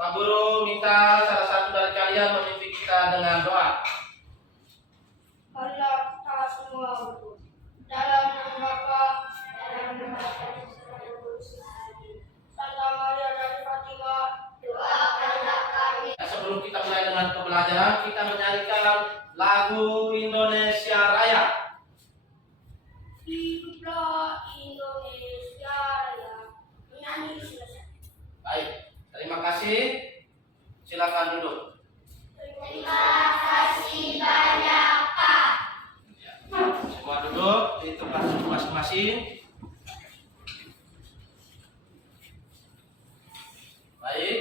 Pak Guru minta salah satu dari kalian memimpin kita dengan doa. Allah kita semua dalam nama Bapa, dalam nama Santa Maria dari Fatima, doakanlah kami. Sebelum kita mulai dengan pembelajaran, kita menyanyikan lagu Indonesia Raya. Hiduplah Indonesia Raya. Menyanyi selesai. Baik, terima kasih. Silakan duduk. Terima kasih banyak Pak. Semua duduk di tempat masing-masing. Baik.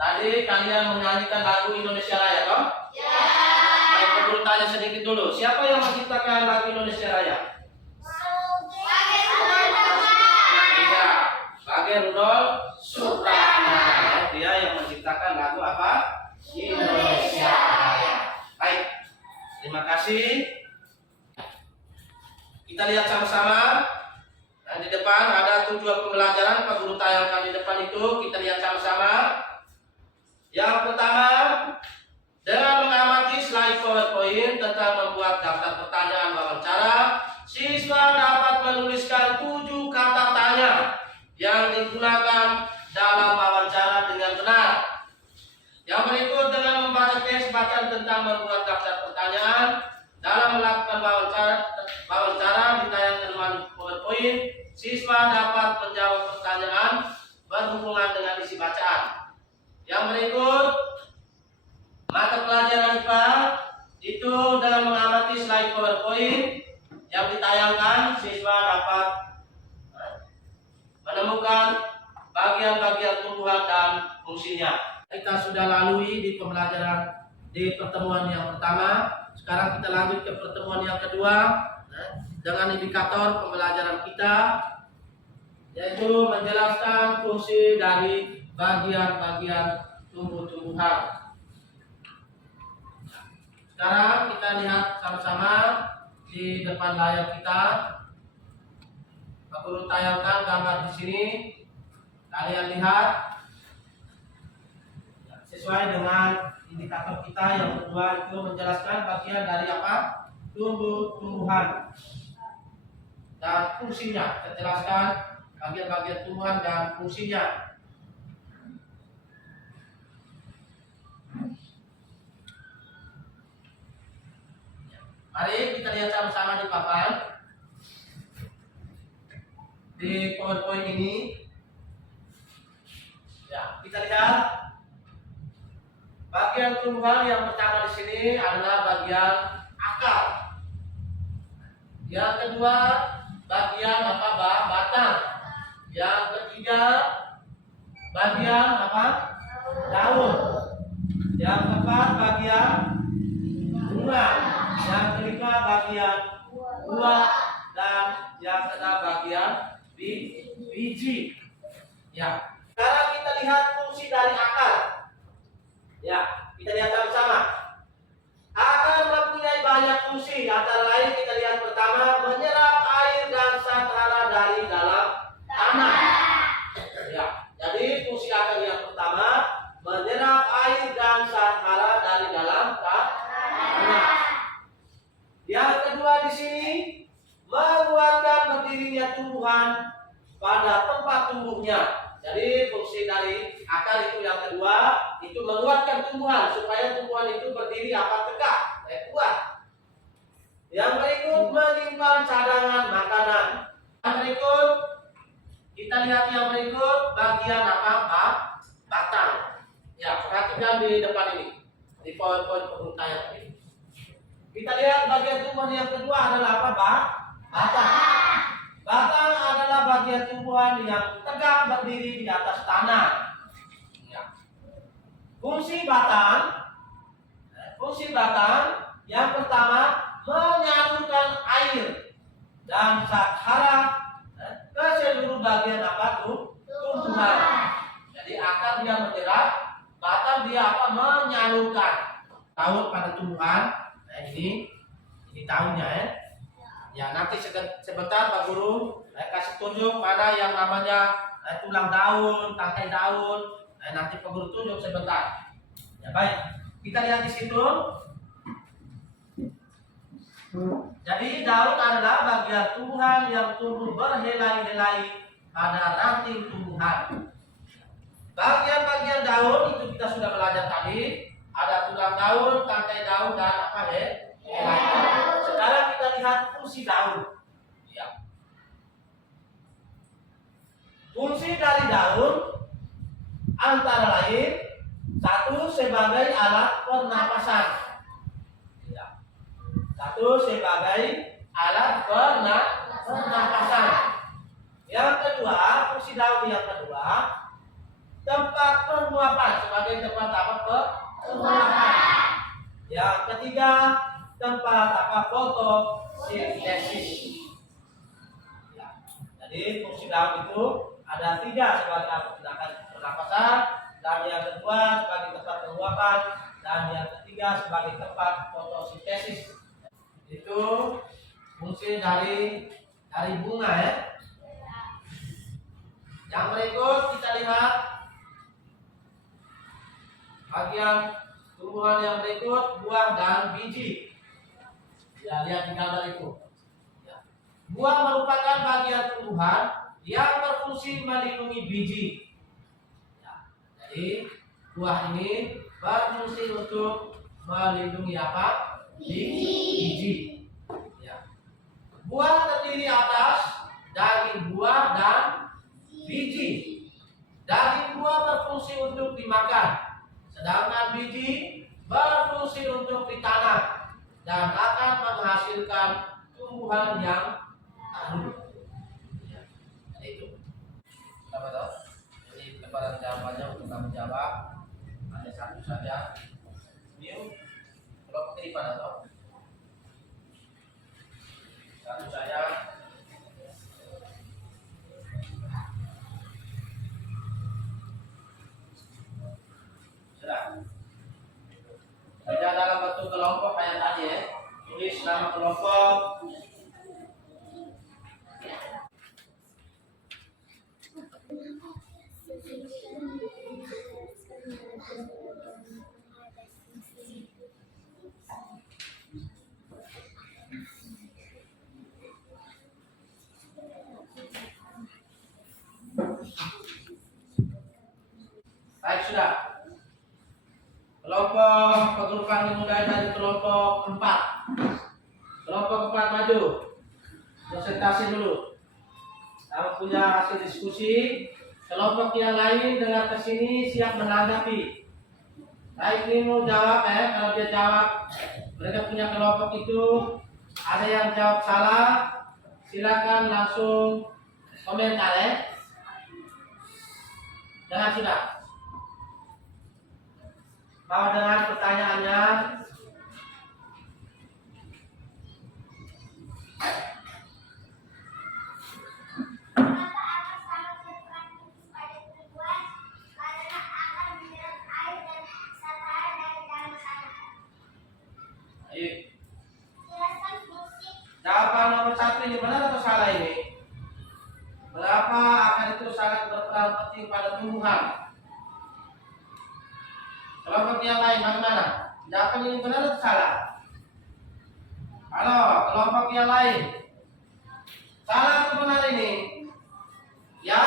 Tadi kalian menyanyikan lagu Indonesia Raya, toh? Ya. Baik, Pak Guru tanya sedikit dulu. Siapa yang menciptakan lagu Indonesia Raya? Iya, Bager Rudolf Supratman. Dia yang menciptakan lagu apa? Indonesia Raya. Baik, terima kasih. Kita lihat sama-sama. Nah, di depan ada tujuan pembelajaran Pak Guru tayangkan di depan itu. Kita lihat sama-sama. Yang pertama, dengan mengamati slide PowerPoint tentang membuat daftar pertanyaan wawancara, siswa dapat menuliskan 7 kata tanya yang digunakan dalam wawancara dengan benar. Yang berikut dengan membaca teks bacaan tentang membuat daftar pertanyaan dalam melakukan wawancara ditayangkan dalam PowerPoint, siswa dapat menjawab pertanyaan berhubungan dengan isi bacaan. Yang berikut mata pelajaran IPA itu dengan mengamati slide PowerPoint yang ditayangkan, siswa dapat menemukan bagian-bagian tumbuhan dan fungsinya. Kita sudah lalui di pembelajaran di pertemuan yang pertama. Sekarang kita lanjut ke pertemuan yang kedua dengan indikator pembelajaran kita, yaitu menjelaskan fungsi dari bagian-bagian tumbuh-tumbuhan. Sekarang kita lihat sama-sama di depan layar kita. Pak Guru tayangkan gambar di sini. Kalian lihat sesuai dengan indikator kita yang kedua itu menjelaskan bagian dari apa? Tumbuh-tumbuhan dan fungsinya. Kita jelaskan bagian-bagian tumbuhan dan fungsinya. Mari kita lihat sama-sama di papan di PowerPoint ini. Ya, kita lihat bagian tumbuhan yang pertama di sini adalah bagian akar. Yang kedua bagian apa? Batang. Yang ketiga bagian apa? Daun. Yang keempat bagian bunga. Yang kelima bagian buah dan yang keenam bagian biji. Ya. Sekarang kita lihat fungsi dari akar. Ya, kita lihat sama-sama. Akar mempunyai banyak fungsi. Antara lain kita lihat pertama, menyerap air dan zat hara dari dalam tanah. Ya, jadi fungsi akar yang pertama, menyerap air dan zat hara dari dalam tanah. Yang kedua di sini, menguatkan berdirinya tumbuhan pada tempat tumbuhnya. Jadi fungsi dari akar itu yang kedua, itu menguatkan tumbuhan supaya tumbuhan itu berdiri tegak, kuat. Yang berikut menyimpan cadangan makanan. Yang berikut kita lihat yang berikut bagian apa? Batang. Ya, perhatikan di depan ini di PowerPoint pengutayaan ini. Kita lihat bagian tumbuhan yang kedua adalah apa? Batang. Batang adalah bagian tumbuhan yang tegak berdiri di atas tanah. Ya. Fungsi batang yang pertama menyalurkan air dan zat hara ke seluruh bagian apa? Tumbuhan. Jadi akar dia menyerap, batang dia apa? Menyalurkan. Tahu pada tumbuhan. Nah, ini tahunnya ya. Ya, nanti sebentar Pak Guru kasih tunjuk mana yang namanya tulang daun, tangkai daun. Nanti Pak Guru tunjuk sebentar. Ya baik, kita lihat di situ. Jadi daun adalah bagian tumbuhan yang tumbuh berhelai-helai pada ranting tumbuhan. Bagian-bagian daun itu kita sudah belajar tadi. Ada tulang daun, tangkai daun, dan apa helai. Sekarang kita lihat fungsi daun. Ya. Fungsi dari daun antara lain satu sebagai alat pernapasan. Ya. Satu sebagai alat pernapasan. Yang kedua, fungsi daun yang kedua, tempat penguapan sebagai tempat apa penguapan. Yang ketiga, tempat apa fotosintesis. Ya. Jadi fungsi daun itu ada 3 sebagai alat pernapasan, dan yang kedua sebagai tempat penguapan, dan yang ketiga sebagai tempat fotosintesis. Itu fungsi dari bunga ya. Yang berikut kita lihat bagian tumbuhan yang berikut, buah dan biji. Ya, lihat di gambar itu. Ya. Buah merupakan bagian tumbuhan yang berfungsi melindungi biji. Ya. Jadi buah ini berfungsi untuk melindungi apa? Biji. Ya. Buah terdiri atas daging buah dan biji. Daging buah berfungsi untuk dimakan, sedangkan biji berfungsi untuk ditanam dan akan menghasilkan tumbuhan yang baru. Ya, itu. Apa tahu? Jadi kepada jawabannya untuk kamu jawab hanya satu saja. New, kalau pilih pada tahu. Satu saja. Tidak dalam bentuk kelompok kayak tadi ya. Tulis nama kelompok. Baik, sudah. Kelompok pengurukan dimulai dari kelompok 4. Kelompok 4 maju. Presentasi dulu. Kamu punya hasil diskusi. Kelompok yang lain dengar ke sini siap menanggapi. Baik, ini mau jawab ya. Kalau dia jawab, mereka punya kelompok itu ada yang jawab salah, silakan langsung komentar ya. Dengar sudah. Mau dengar pertanyaannya? Ayo. Jawaban nomor 1 ini benar atau salah ini? Mengapa akan itu sangat berperan penting pada tumbuhan? Kelompok yang lain bagaimana? Jawaban ini benar atau salah? Halo, kelompok yang lain. Salah atau benar ini? Ya?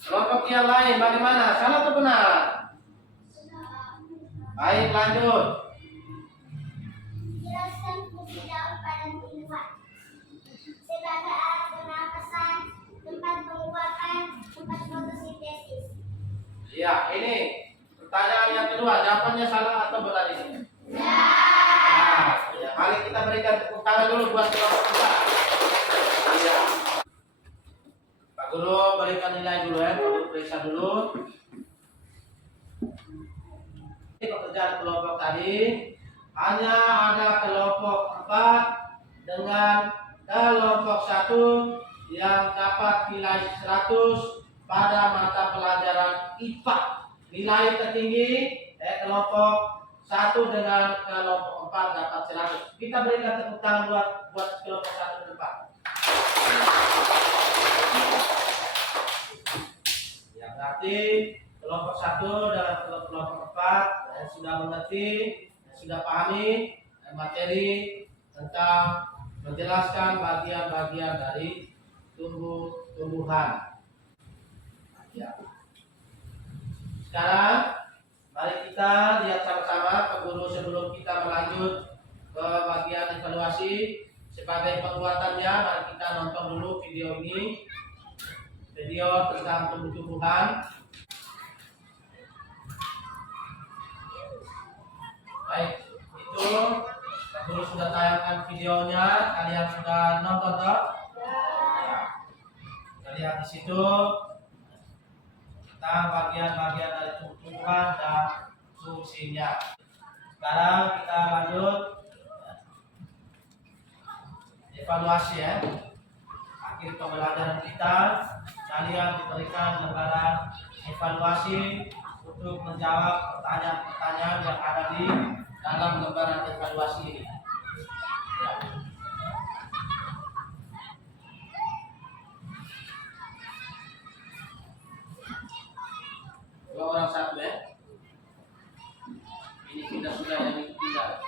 Kelompok yang lain bagaimana? Salah atau benar? Baik, lanjut. Jelaskan fungsi daun pada tumbuhan. Sebagai alat pernapasan, tempat penguapan, tempat fotosintesis. Ya, ini pertanyaan yang kedua, jawabannya salah atau benar ini? Ya. Nah, ya, mari kita berikan tepuk tangan dulu buat kelompok kita. Ya. Pak Guru berikan nilai dulu ya, Pak Guru periksa dulu. Ini pekerjaan kelompok tadi hanya ada kelompok 4 dengan kelompok 1 yang dapat nilai 100 pada mata pelajaran IPA. Nilai tertinggi kelompok 1 dengan kelompok 4 dapat 100. Kita berikan tepuk tangan buat kelompok 1 dan 4. Ya, berarti kelompok 1 dan kelompok 4 sudah mengerti, sudah pahami materi tentang menjelaskan bagian-bagian dari tumbuhan. Ya. Sekarang mari kita lihat sama-sama ke guru sebelum kita melanjut ke bagian evaluasi. Sebagai penguatannya, mari kita nonton dulu video ini. Video tentang tumbuh-tumbuhan. Baik, itu guru sudah tayangkan videonya. Kalian sudah nonton toh? Ya. Kita lihat di situ tentang bagian-bagian dari tumbuhan dan fungsinya. Sekarang kita lanjut evaluasi ya. Akhir pembelajaran kita, kalian diberikan lembaran evaluasi untuk menjawab pertanyaan-pertanyaan yang ada di dalam lembaran evaluasi ini. Ya. Dua orang satu ya. Ini kita sudah yang ketiga.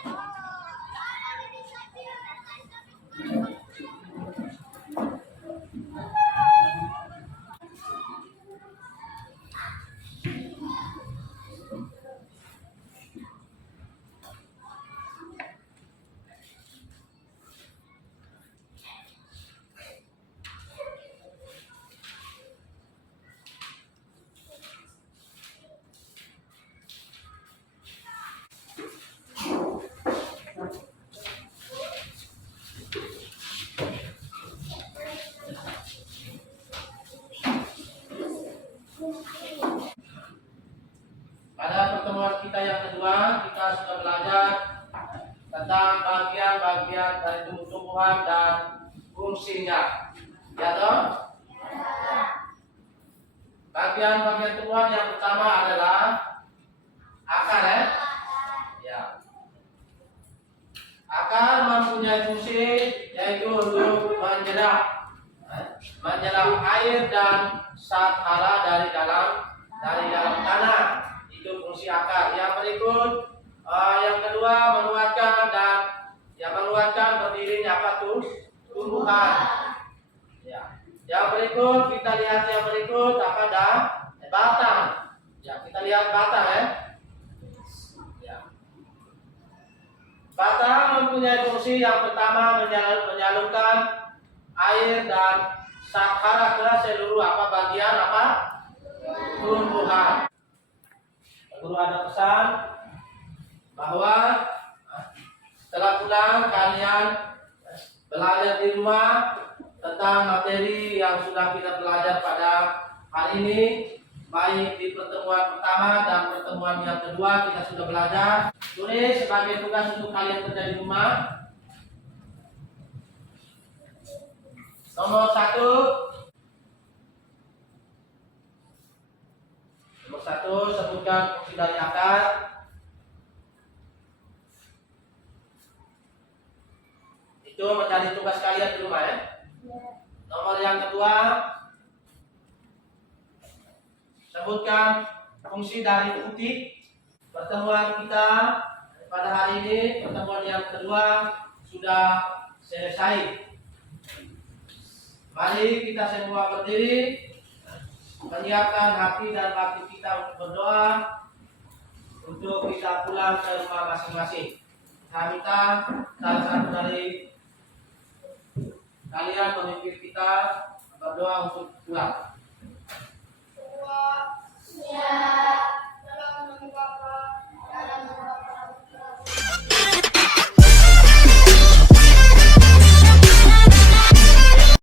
Pada pertemuan kita yang kedua, kita sudah belajar tentang bagian-bagian dari tumbuh-tumbuhan dan fungsinya. Ya toh? Bagian-bagian tumbuhan yang pertama adalah akar ya. Ya. Akar mempunyai fungsi yaitu untuk menyerap air dan zat hara dari dalam tanah. Itu fungsi akar. Yang berikut yang kedua menguatkan berdirinya apa tuh? Tumbuhan. Ya. Yang berikut kita lihat yang berikut apa dah? Batang. Ya, kita lihat batang ya. Ya. Batang mempunyai fungsi yang pertama menyalurkan air dan zat hara ke seluruh apa bagian apa? Tumbuhan. Guru ada pesan bahwa setelah pulang kalian belajar di rumah tentang materi yang sudah kita belajar pada hari ini, baik di pertemuan pertama dan pertemuan yang kedua kita sudah belajar. Tulis sebagai tugas untuk kalian kerja di rumah. Nomor 1, sebutkan fungsi dari akar. Itu menjadi tugas kalian di rumah ya. Nomor yang kedua, sebutkan fungsi dari titik. Pertemuan kita pada hari ini, pertemuan yang kedua sudah selesai. Mari kita semua berdiri, menyiapkan hati dan hati kita untuk berdoa, untuk kita pulang ke rumah masing-masing. Saya minta salah satu dari kalian pemimpin kita berdoa untuk pulang. Ya.